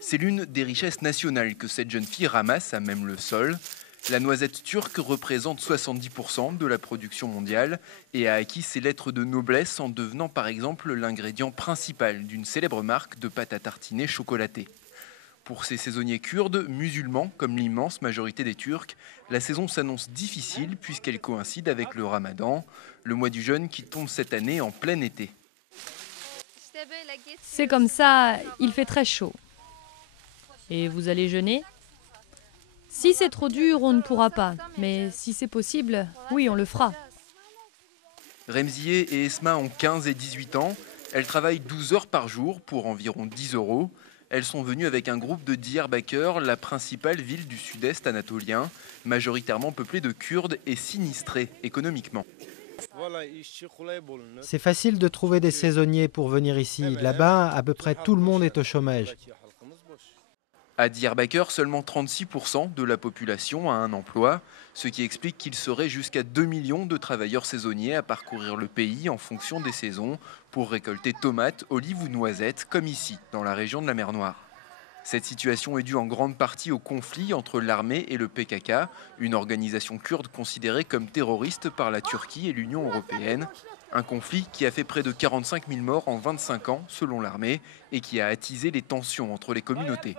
C'est l'une des richesses nationales que cette jeune fille ramasse à même le sol. La noisette turque représente 70% de la production mondiale et a acquis ses lettres de noblesse en devenant par exemple l'ingrédient principal d'une célèbre marque de pâte à tartiner chocolatée. Pour ces saisonniers kurdes, musulmans comme l'immense majorité des Turcs, la saison s'annonce difficile puisqu'elle coïncide avec le Ramadan, le mois du jeûne qui tombe cette année en plein été. C'est comme ça, il fait très chaud. Et vous allez jeûner? Si c'est trop dur, on ne pourra pas. Mais si c'est possible, oui, on le fera. Remziye et Esma ont 15 et 18 ans. Elles travaillent 12 heures par jour pour environ 10 euros. Elles sont venues avec un groupe de Diyarbakır, la principale ville du sud-est anatolien, majoritairement peuplée de Kurdes et sinistrée économiquement. C'est facile de trouver des saisonniers pour venir ici. Là-bas, à peu près tout le monde est au chômage. À Diyarbakır, seulement 36% de la population a un emploi, ce qui explique qu'il serait jusqu'à 2 millions de travailleurs saisonniers à parcourir le pays en fonction des saisons pour récolter tomates, olives ou noisettes, comme ici, dans la région de la mer Noire. Cette situation est due en grande partie au conflit entre l'armée et le PKK, une organisation kurde considérée comme terroriste par la Turquie et l'Union européenne. Un conflit qui a fait près de 45 000 morts en 25 ans, selon l'armée, et qui a attisé les tensions entre les communautés.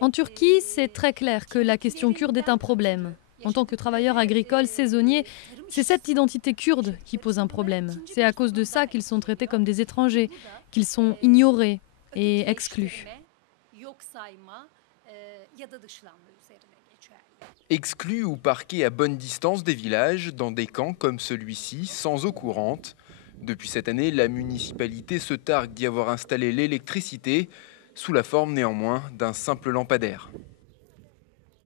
En Turquie, c'est très clair que la question kurde est un problème. En tant que travailleurs agricoles saisonniers, c'est cette identité kurde qui pose un problème. C'est à cause de ça qu'ils sont traités comme des étrangers, qu'ils sont ignorés et exclus. Exclus ou parqués à bonne distance des villages, dans des camps comme celui-ci, sans eau courante. Depuis cette année, la municipalité se targue d'y avoir installé l'électricité, sous la forme néanmoins d'un simple lampadaire.